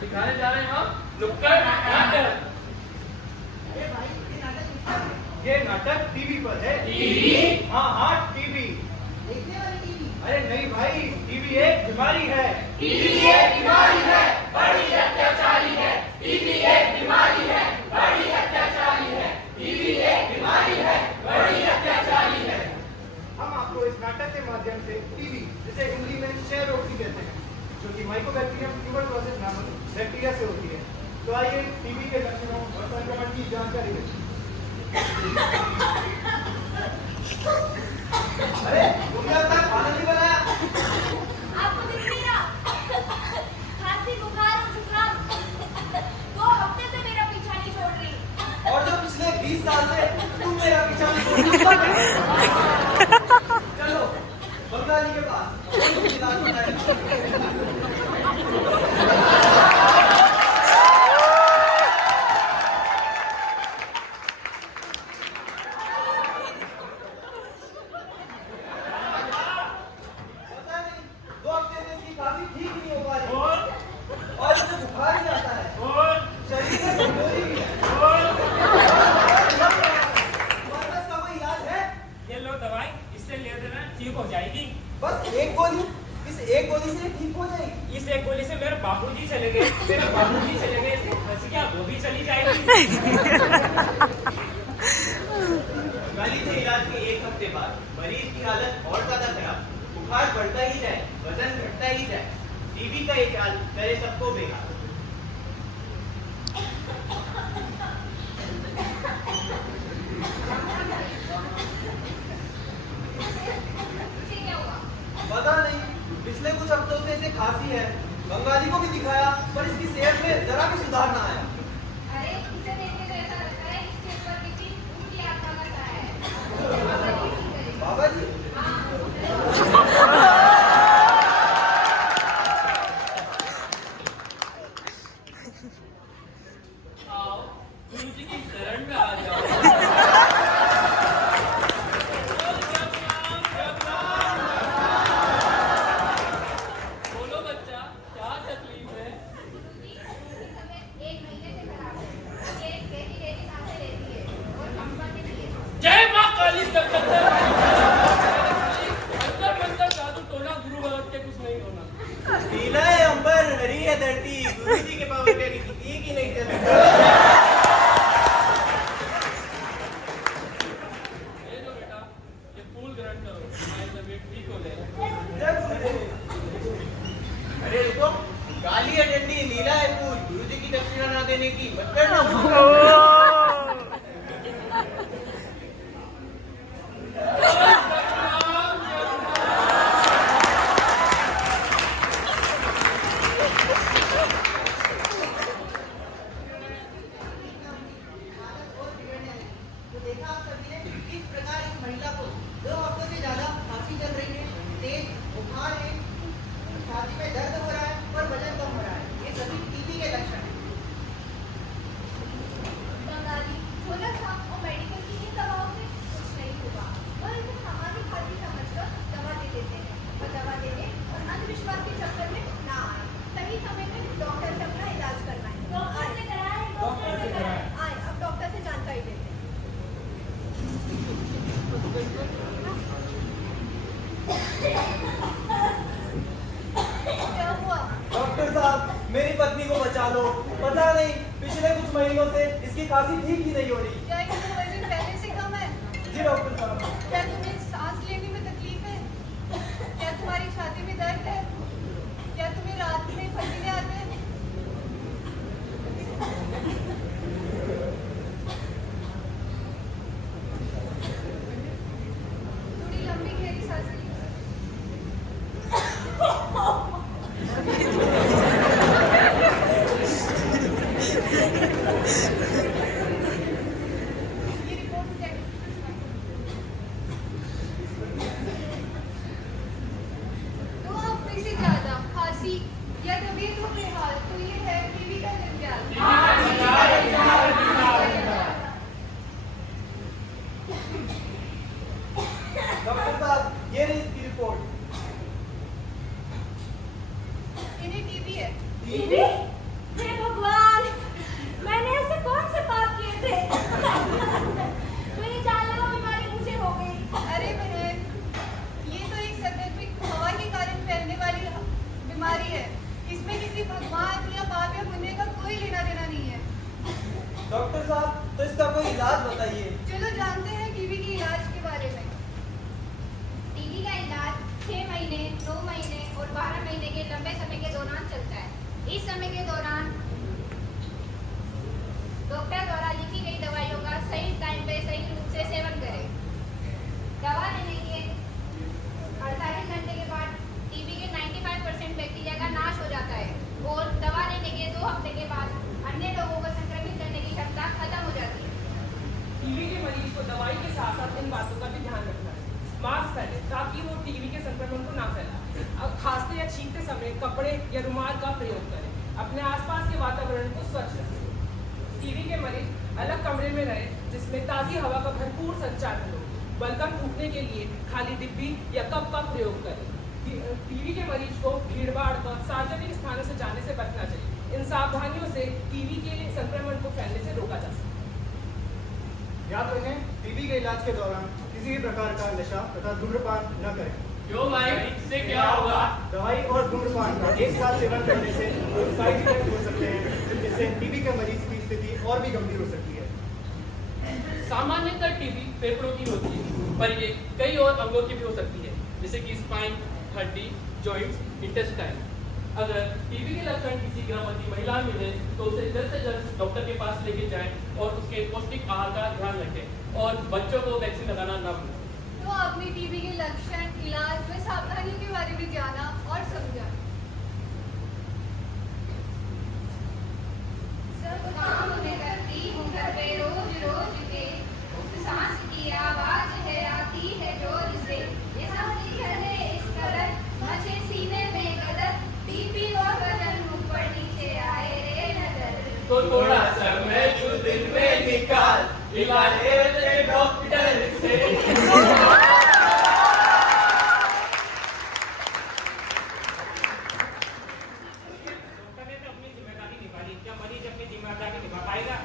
दिखाने जा रहे हैं हम नुक्कड़ नाटक। अरे भाई ये नाटक टीवी पर है। टीवी? हाँ हाँ टीवी। देखने वाली टीवी। अरे नहीं भाई, टीवी एक बीमारी है। टीवी एक बीमारी है, बड़ी अत्याचारी है। टीवी एक बीमारी है, बड़ी अत्याचारी है। टीवी एक बीमारी है, बड़ी अत्याचारी है। हम आपको इस नाटक के माध्यम से टीवी, जिसे हिंदी में क्षय रोग भी कहते हैं, जो कि माइकोबैक्टीरियम ट्यूबरकुलोसिस नामक बैक्टीरिया से होती है। तो आइए टीबी के लक्षणों और संक्रमण की जानकारी लेते हैं। अरे तुम लगता है खाना नहीं बनाया? आपको दिख नहीं रहा? खांसी, बुखार और जुकाम 2 हफ्ते से मेरा पीछा नहीं छोड़ रही। और जो पिछले 20 साल से तुम मेरा पीछा नहीं छोड़ रही। चलो बंगाली के पास इलाज बताएगा। बस एक गोली, इस एक गोली से ठीक हो जाएगी। इस एक गोली से मेरे बाबूजी चले गए, मेरे बाबूजी चले गए, इससे हंसिया वो भी चली जाएगी। बंगाली से इलाज के 1 हफ्ते बाद मरीज की हालत और ज्यादा खराब, बुखार बढ़ता ही जाए, वजन घटता ही जाए। टीबी का ये चाल करे सबको बेकार। इसे क्या हुआ? पता नहीं, पिछले कुछ हफ्तों से इसे खांसी है। बंगाली को भी दिखाया, पर इसकी सेहत में जरा भी सुधार ना आया। अरे इसे देखने तो ऐसा लगता है इस चीज पर किसी उनकी आत्मा का साया है। बाबा जी, आओ गुरु जी की शरण में आ जाओ। बोलो बच्चा, क्या तकलीफ है? गुरुजी, तबीयत 1 महीने से खराब है। ये तेजी सांसें लेती है और कंपन भी है। जय मां काली अंदर मंदिर साधु टोना गुरु भगत के कुछ नहीं होना। नीला है अंबर, हरी है धरती, गुरु जी के पावर के किसी की नहीं चलती। ये लो बेटा, ये फूल ग्रहण करो, तुम्हारी तबीयत ठीक हो जाएगी। जय गुरुदेव। अरे रुको, काली है डंडी, नीला है फूल, गुरु जी की दक्षिणा ना देने की मत करना भूल। तो देखा आप सभी ने किस प्रकार इस महिला को 2 हफ्तों से ज्यादा खांसी चल रही है, तेज बुखार है, छाती में दर्द हो रहा है और वजन कम हो रहा है। ये सभी टीबी के लक्षण हैं। बंगाली बोला था और मेडिकल की इन दवाओं से कुछ नहीं होगा और इसे सामान्य खांसी समझकर दवा दे देते हैं और दवा देने और अंधविश्वास के चक्कर में ना आए। सही समय में डॉक्टर से अपना इलाज करना है। डॉक्टर से कराएं, डॉक्टर से कराएं। आए अब डॉक्टर से जानकारी देते हैं। क्या हुआ? डॉक्टर साहब, मेरी पत्नी को बचा लो। पता नहीं, पिछले कुछ महीनों से इसकी खांसी ठीक ही नहीं हो रही। क्या इनका वजन पहले से कम है? जी डॉक्टर साहब। क्या तुम्हें सांस लेने में तकलीफ है? क्या तुम्हारी छाती में दर्द है? क्या तुम्हें रात में पसीने आते हैं? थोड़ी लंबी गहरी सांस लीजिए। ये रिपोर्ट चेक टीबी? डॉक्टर साहब, तो इसका कोई इलाज बताइए। चलो जानते हैं टीबी के इलाज के बारे में। टीबी का इलाज 6 महीने, 9 महीने और 12 महीने के लंबे समय के दौरान चलता है। इस समय के दौरान डॉक्टर द्वारा लिखी गई दवाइयों का सही टाइम पे सही रूप से सेवन करें। दवा लेने के 48 घंटे के बाद टीबी के 95% बैक्टीरिया का नाश हो जाता है और दवा लेने के 2 हफ्ते के बाद अन्य लोगों को संक्रमित करने की क्षमता खत्म हो जाती है। टीबी के मरीज को दवाई के साथ साथ इन बातों का भी ध्यान रखना है। मास्क पहने ताकि वो टीबी के संक्रमण को ना फैलाए। अब खांसते या छींकते समय कपड़े या रुमाल का प्रयोग करें। अपने आसपास के वातावरण को स्वच्छ रखें। टीबी के मरीज अलग कमरे में रहे जिसमें ताज़ी हवा का भरपूर संचालन हो। बलगम फूकने के लिए खाली डिब्बी या कप का प्रयोग करें। टीबी के मरीज को भीड़भाड़ व सार्वजनिक स्थानों से जाने से बचना चाहिए। इन सावधानियों से टीबी के संक्रमण को फैलने से रोका जा सकता है। याद रखें, टीबी के इलाज के दौरान किसी भी प्रकार का नशा तथा धूम्रपान न करें। क्यों भाई, इससे क्या होगा? दवाई और धूम्रपान का एक साथ सेवन करने से साइड इफेक्ट हो सकते हैं, जिससे टीबी के मरीज की स्थिति और भी गंभीर हो सकती है। सामान्यतः टीबी फेफड़ों की होती है, पर ये कई और अंगों की भी हो सकती है, जैसे कि स्पाइन, हड्डी, जॉइंट्स, इंटेस्टाइन। अगर टीबी के लक्षण किसी गर्भवती महिला में मिले तो उसे जल्द से जल्द डॉक्टर के पास लेके जाएं और उसके पौष्टिक आहार का ध्यान रखें और बच्चों को वैक्सीन लगाना न भूलें। तो आपने टीबी के लक्षण, इलाज व सावधानियों के बारे में जाना और समझा। सब काम मैं करती हूँ घर पे रोज रोज के, उस सांस की आवाज है आती है जोर से। ये सब लिखल है इस कदर, मुझे सीने में गदर, टीबी और वजन ऊपर नीचे आए रे नजर। तो थोड़ा समय जो दिन में निकाल, इलाज है डॉक्टर से।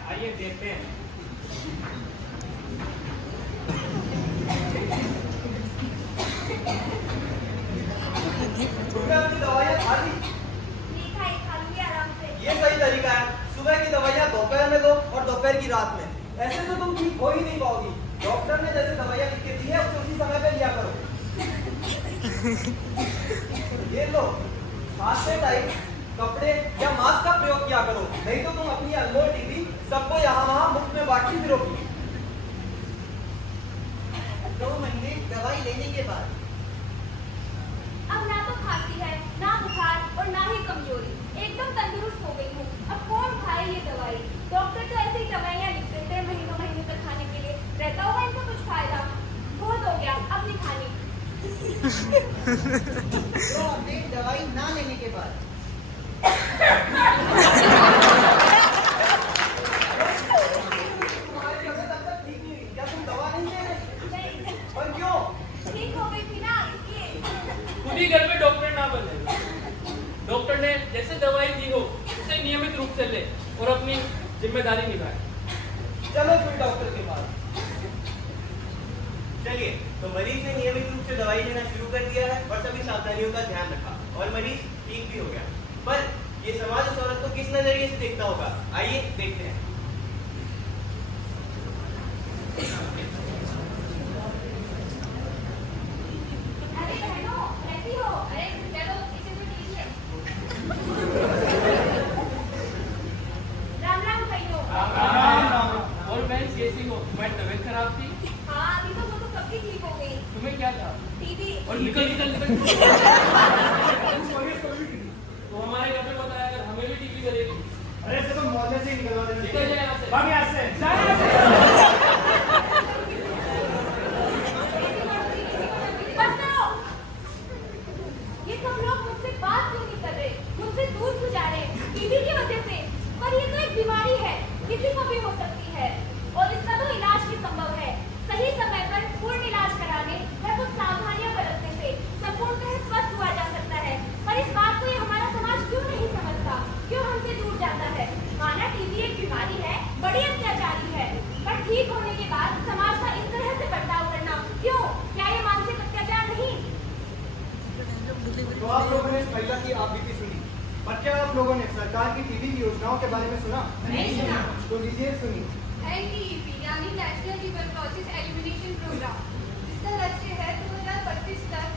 आइए देखते हैं। तुमने अपनी दवाइयाँ खा ली? लिखा है खा लूंगी आराम से। ये सही तरीका है। सुबह की दवाइयाँ दोपहर में दो और दोपहर की रात में। ऐसे तो तुम ठीक हो ही नहीं पाओगी। डॉक्टर ने जैसे दवाइयाँ लिख के दी है उसे उसी समय पे लिया करो। ये लो, हाथ से टाइट कपड़े या मास्क का प्रयोग किया करो, नहीं तो तुम अपनी अनमोल टीबी सबको यहाँ वहाँ मुफ्त में बांटती फिरोगी। 2 महीने दवाई लेने के बाद अब ना तो खांसी है, ना बुखार और ना ही कमजोरी, एकदम तंदुरुस्त हो गई हूँ। अब कौन खाए ये दवाई? डॉक्टर तो ऐसे ही दवाइयाँ लिख देते हैं महीनों महीनों तक खाने के लिए। रहता होगा इनको कुछ फायदा। बहुत हो गया, अब नहीं खानी। 2 हफ्ते दवाई ना लेने के बाद तुम्हारी तबीयत अब तक ठीक नहीं हुई, क्या तुम दवा नहीं ले रही? और क्यों? ठीक हो गई थी ना इसलिए। खुद ही घर में डॉक्टर ना बने। डॉक्टर ने जैसे दवाई दी हो उसे नियमित रूप से ले और अपनी जिम्मेदारी निभाए। चलो फिर डॉक्टर के पास। चलिए, तो मरीज ने नियमित रूप से दवाई लेना शुरू कर दिया है और सभी सावधानियों का ध्यान रखा और मरीज ठीक भी हो गया। पर ये समाज उस औरत को किस नजरिए से देखता होगा, आइए देखते हैं। अरे बहनों, कैसी हो? अरे चलो इसे तो लीजिए। राम राम भाइयों। और बहन कैसी हो? तुम्हारी तबीयत खराब थी? हाँ, अभी तो वो तो कब की ठीक हो गई। तुम्हें क्या था? टीबी। और निकल तो हमारे घर में बताया अगर हमें भी टीबी करेगी। अरे ऐसे तो मोहल्ले से ही निकलवा देना निकल जाए यहाँ से। भाग यहाँ से। बस करो। ये सब लोग मुझसे बात क्यों नहीं कर रहे? मुझसे दूर क्यों जा रहे हैं? टीबी की वजह से। पर ये तो एक बीमारी है, किसी को भी हो सकती है और इसका तो इलाज भी संभव है। सही समय पर पूर्ण इलाज कराने या कुछ सावधानियां बरतने से संपूर्णतः स्वस्थ हुआ जा सकता है। पर इस बात को ये हमारा समाज क्यों नहीं समझता? क्यों हमसे दूर जाता है? माना टीबी एक बीमारी है, बड़ी अत्याचारी है, पर ठीक होने के बाद समाज का इस तरह से बर्ताव करना क्यों? क्या ये मानसिक अत्याचार नहीं? तो आप लोगों ने महिला की आपबीती सुनी। और क्या आप लोगों ने सरकार की टीबी की योजनाओं के बारे में सुना? नहीं सुना। तो लीजिए सुनिए। NTEP यानी नेशनल ट्यूबरक्लोसिस एलिमिनेशन प्रोग्राम, जिसका लक्ष्य है 2025 तक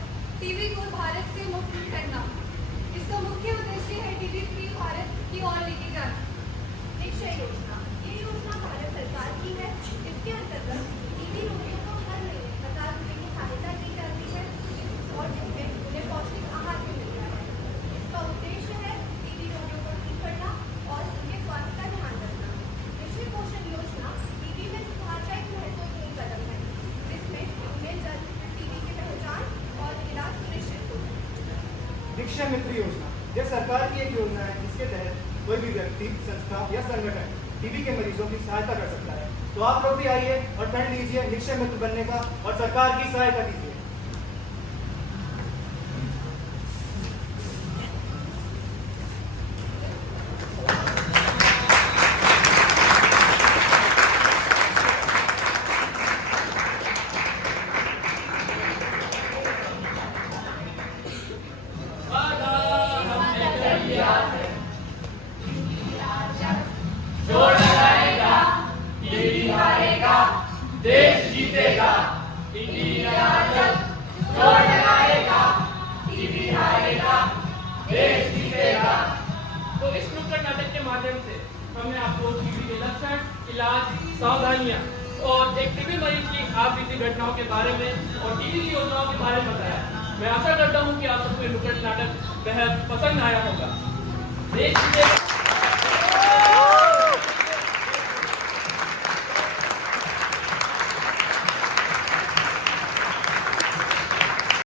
टीबी को भारत से मुक्त करना। इसका मुख्य उद्देश्य है टीबी फ्री भारत की ओर लेके जाना। निश्चय योजना, ये योजना भारत सरकार की है, जिसके अंतर्गत टीबी रोगियों को हर महीने 1000 रुपये की सहायता दी जाती है और जिसमें उन्हें पौष्टिक आहार भी मिल रहा है। इसका उद्देश्य है टीबी रोगियों को ठीक करना और उनके स्वास्थ्य का ध्यान रखना। निश्चित पोषण योजना टीबी में सुधार का एक महत्वपूर्ण कदम है, जिसमें उन्हें जल्द टीबी की पहचान और इलाज सुनिश्चित हो सके। दीक्षा मित्र योजना, यह सरकार की एक योजना है जिसके तहत कोई भी व्यक्ति, संस्था या संगठन टीबी के मरीजों की सहायता कर सकता है। तो आप लोग भी आइए और प्रण लीजिए निक्षय मित्र बनने का और सरकार की सहायता कीजिए। जोर लगाएगा, टीबी हारेगा, देश जीतेगा। इंडिया जब जोर लगाएगा, टीबी हारेगा, देश जीतेगा। तो इस नुक्कड़ नाटक के माध्यम से हमने आपको टीबी के लक्षण, इलाज, सावधानियां और एक टीबी मरीज की आप बीती घटनाओं के बारे में और टीबी की योजनाओं के बारे में बताया। मैं आशा करता हूं कि आप सबको ये नुक्कड़ नाटक बेहद पसंद आया होगा। देश जीतेगा।